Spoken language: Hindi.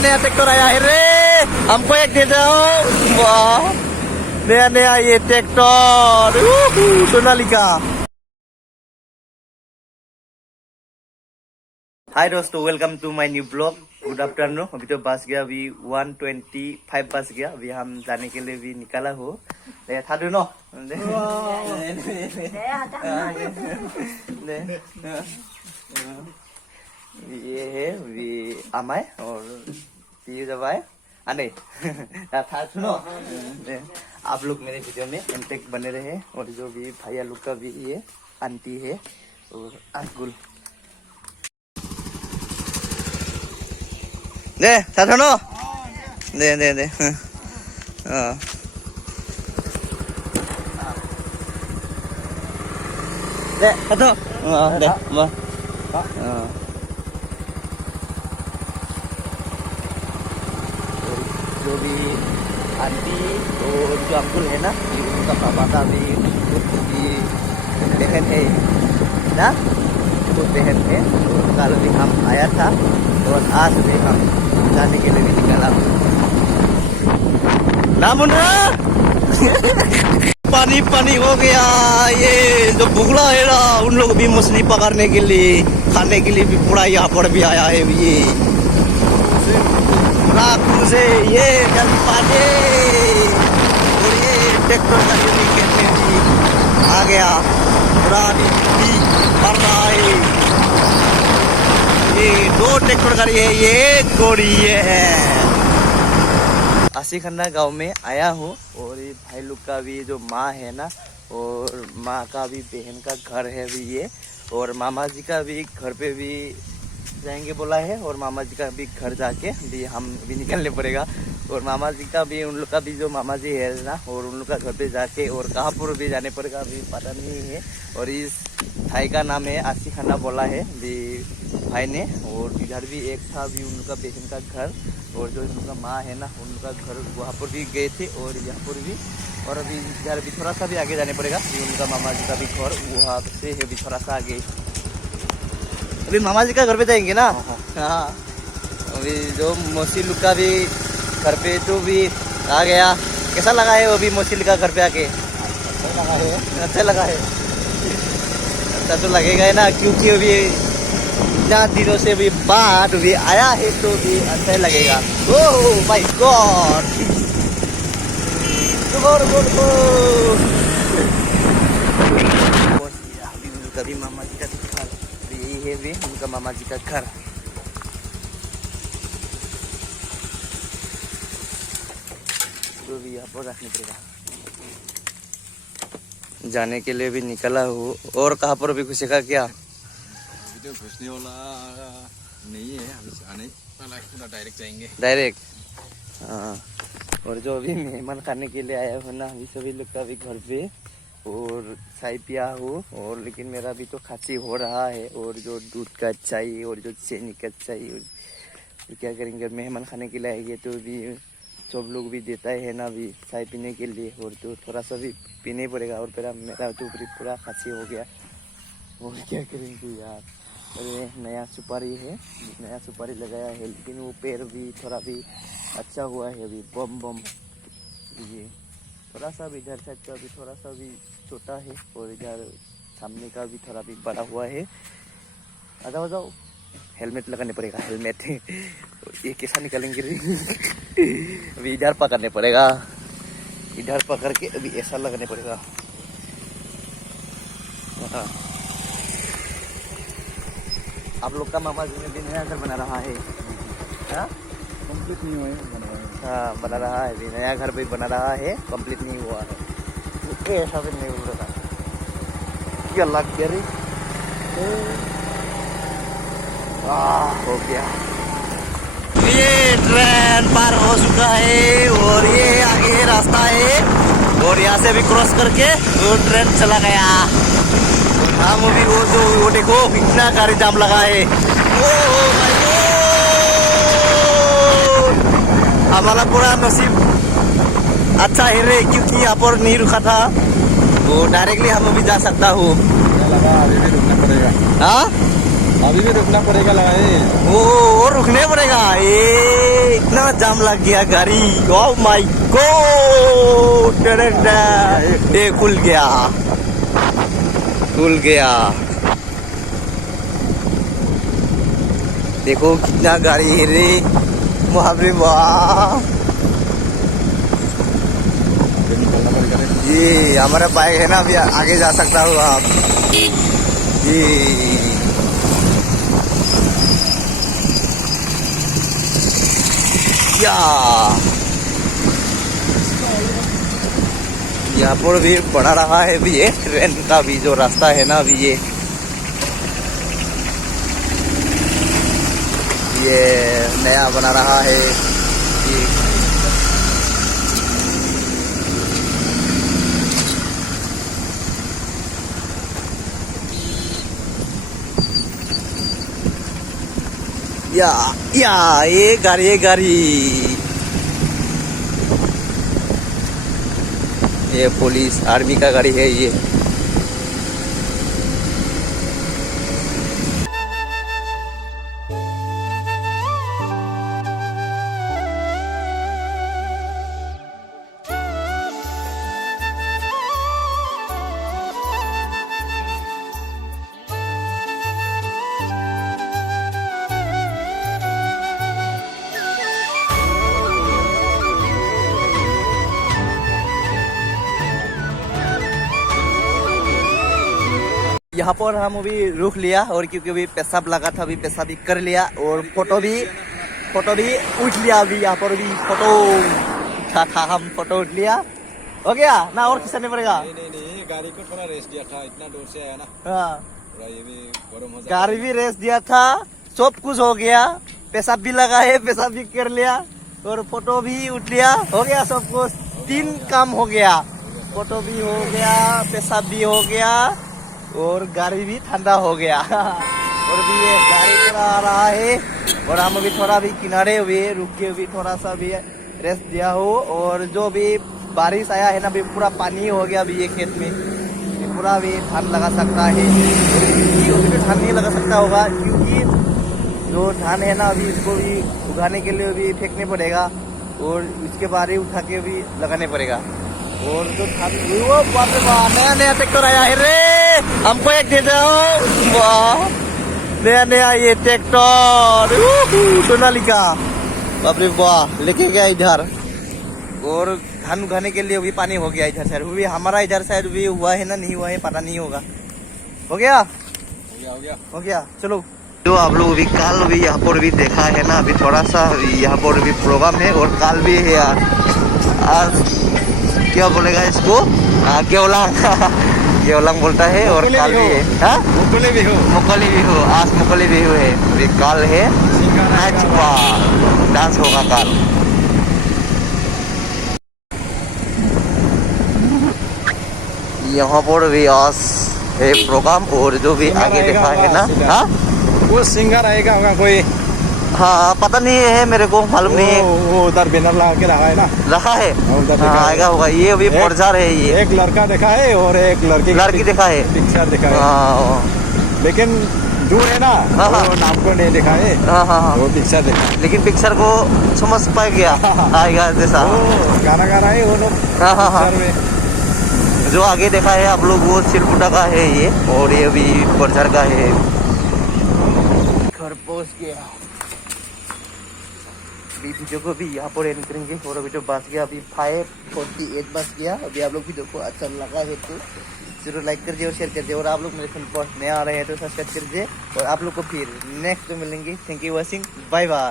नया ट्रैक्टर आया है रे, हमको एक दे दो। वाह, नया नया ये ट्रैक्टर सोनालिका। हाय दोस्तों, welcome to my new blog. Good afternoon. अभी तो बस गया, अभी 1:25 बस गया। अभी हम जाने के लिए भी निकाला हो। था दो नो ये है भी आमाय और ये दबाए अने था सुनो। आप लोग मेरे वीडियो में इंटैक्ट बने रहे और जो भी भैया लोग का भी ये आंटी है और अंकुल दे साथ नो दे दे दे दे साथ दे जो भी आंटी और जो अंकुल है ना, ये उनका पापा का भी बहन है ना, तो बहन है। तो कल भी हम आया था और आज भी हम जाने के लिए भी निकाला। ना मुन्ना पानी पानी हो गया। ये जो बुगड़ा है ना, उन लोग भी मछली पकड़ने के लिए, खाने के लिए भी पूरा यहाँ पर भी आया है। ये से ये जल पाने और ये ट्रैक्टर का भी कहते भी आ गया। पुरानी कर रहा है। ये 2 ट्रैक्टर गाड़ी है, ये गोड़ी है। आशी खन्ना गांव में आया हूँ और ये भाई लोग का भी जो माँ है ना, और माँ का भी बहन का घर है भी ये, और मामा जी का भी घर पे भी जाएंगे बोला है। और मामा जी का भी घर जाके भी हम भी निकलने पड़ेगा। और मामा जी का भी, उन लोग का भी जो मामा जी है ना, और उन लोग का घर पे जाके और कहाँ पर भी जाने पड़ेगा अभी पता नहीं है। और इस भाई का नाम है आशी खाना बोला है भी भाई ने। और इधर भी एक था भी उन लोग का बहन का घर, और जो उनका माँ है ना, उनका घर वहाँ पर भी गए थे और यहाँ पर भी। और अभी इधर भी थोड़ा सा भी आगे जाने पड़ेगा, उनका मामा जी का भी घर वहाँ से है भी थोड़ा सा आगे। अभी मामा जी का घर पे जाएंगे ना। हाँ, अभी जो मौसी लोग का भी घर पे तो भी आ गया। कैसा लगा है वो भी मौसी लोग का घर पे आके? अच्छा लगा है। अच्छा लगा है, अच्छा तो लगेगा है ना, क्योंकि अभी इतना दिनों से भी बाद भी आया है तो भी अच्छा लगेगा। ओह माय गॉड, कभी मामा जी का घर, यही है भी उनका मामा जी का घर। तो भी यहाँ पर रखने पड़ेगा। जाने के लिए भी निकला हूँ। और कहाँ पर भी घुसेगा क्या? वीडियो घुसने वाला नहीं है, हम आने वाला डायरेक्ट जाएंगे डायरेक्ट। हाँ, और जो अभी मेहमान खाने के लिए आया हो ना, अभी सभी लोग का भी घर पे और चाय पिया हो। और लेकिन मेरा भी तो खांसी हो रहा है, और जो दूध का चाय और जो चीनी का चाय, तो क्या करेंगे, मेहमान खाने के लिए आएंगे तो भी सब लोग भी देता है ना भी चाय पीने के लिए, और तो थोड़ा सा भी पीने पड़ेगा। और मेरा तो पूरा खांसी हो गया, और क्या करेंगे यार। अरे नया सुपारी है, नया सुपारी लगाया है, लेकिन वो पेड़ भी थोड़ा भी अच्छा हुआ है अभी। बम बम ये थोड़ा सा भी इधर साइड का भी थोड़ा सा भी छोटा है, और इधर सामने का भी थोड़ा भी बड़ा हुआ है। आ जाओ, हेलमेट लगाने पड़ेगा, हेलमेट। ये कैसा निकालेंगे रे? अभी इधर पकड़ने पड़ेगा, इधर पकड़ के अभी ऐसा लगाने पड़ेगा। हाँ, आप लोग का मामा जी ने भी नया घर बना रहा है। हाँ, कंप्लीट नहीं हुआ है, हाँ बना रहा है, नया घर भी बना रहा है, कंप्लीट नहीं हुआ है। ऐसा भी नहीं बोल रहा, क्या लग गया रे? हो गया। ये ट्रेन पार हो चुका है और ये आगे रास्ता है, और यहाँ से भी क्रॉस करके वो ट्रेन चला गया। हम अभी वो देखो इतना गाड़ी जाम लगा है। हमारा पूरा नसीब अच्छा है रे, क्योंकि यहाँ पर नहीं रुका था, तो डायरेक्टली हम अभी जा सकता हूँ। अभी भी रुकना पड़ेगा। हाँ, अभी भी रुकना पड़ेगा लगा है। वो रुकने पड़ेगा। ये पूरा जाम लग गया गाड़ी। ओह माय गॉड, ये खुल गया, खुल गया। देखो कितना गाड़ी है रे, वहाँ पे वाह। ये हमारा बाइक है ना, अभी आगे जा सकता हूँ आप। ये क्या, यहाँ पर भी बना रहा है अभी ये ट्रेन का भी जो रास्ता है ना, अभी ये नया बना रहा है। ये गाड़ी ये पुलिस आर्मी का गाड़ी है ये। यहाँ पर हम अभी रुक लिया, और क्योंकि अभी पेशाब लगा था, अभी पेशाब भी कर लिया, और फोटो भी उठ लिया। अभी यहाँ पर भी फोटो उठा था, हम फोटो उठ लिया। हो गया ना, और खिंचाने पड़ेगा? नहीं, गाड़ी को थोड़ा रेस्ट दिया था, इतना दूर से आया ना। हाँ, थोड़ा ये भी गरम हो जाता है। गाड़ी भी रेस्ट दिया था, सब कुछ हो गया, पेशाब भी लगा है, पेशाब भी कर लिया, और फोटो भी उठ लिया। हो गया सब कुछ, 3 काम हो गया। फोटो भी हो गया, पेशाब भी हो गया, और गाड़ी भी ठंडा हो गया। और भी ये गाड़ी चला आ रहा है, और हम अभी थोड़ा भी किनारे हुए रुक के भी थोड़ा सा भी रेस्ट दिया हो। और जो भी बारिश आया है ना, अभी पूरा पानी हो गया अभी ये खेत में, ये पूरा भी धान लगा सकता है। अभी तो धान नहीं लगा सकता होगा, क्योंकि जो धान है ना, अभी इसको भी उगाने के लिए भी फेंकने पड़ेगा, और इसके बारे उठा के भी लगाने पड़ेगा। और जो धान, नया नया ट्रैक्टर आया है रे, हमको एक दे दो। वाह, नया ये ट्रैक्टर सोनालिका, बाप रे वाह, लेके गया इधर। और धान उगाने के लिए भी पानी हो गया इधर साइड, भी हमारा इधर साइड भी हुआ है ना, नहीं हुआ है पता नहीं होगा। हो गया। चलो, जो आप लोग भी कल भी यहाँ पर भी देखा है ना, अभी थोड़ा सा यहाँ पर भी प्रोग्राम है, और कल भी है यार। आज क्या बोलेगा इसको, केवलांग बोलता है, और कल भी है मुकली बिहू। आज मुकली बिहू है, अभी कल है डांस होगा कल। यहाँ पर भी आज है प्रोग्राम, और जो भी आगे देखा है ना, हाँ वो सिंगर आएगा होगा कोई। हाँ, पता नहीं है, मेरे को मालूम नहीं है। वो उधर बैनर लगा के रखा है ना, रखा है। हाँ, आएगा होगा, ये अभी प्रचार है। ये एक लड़का देखा है और एक लड़की देखा है, पिक्चर देखा है। हाँ, लेकिन दूर है ना, वो नाम को नहीं देखा है। हाँ, वो पिक्चर देखा, लेकिन पिक्चर को समझ पा गया, आएगा जैसा। गाना गा रहा है वो लोग। हाँ, जो आगे देखा है आप लोग, वो सिरपुटा का है ये, और ये अभी प्रचार का है। घर पहुँच गया, अभी वीडियो को भी यहाँ पर एंड करेंगे। और अभी तो बच गया, अभी 5:48 बच गया। अभी आप लोग वीडियो को अच्छा लगा है तो जरूर लाइक कर दिए और शेयर कर दिए, और आप लोग मेरे चैनल पर नए आ रहे हैं तो सब्सक्राइब कर दिए। और आप लोग को फिर नेक्स्ट में मिलेंगे। Thank you watching, bye bye.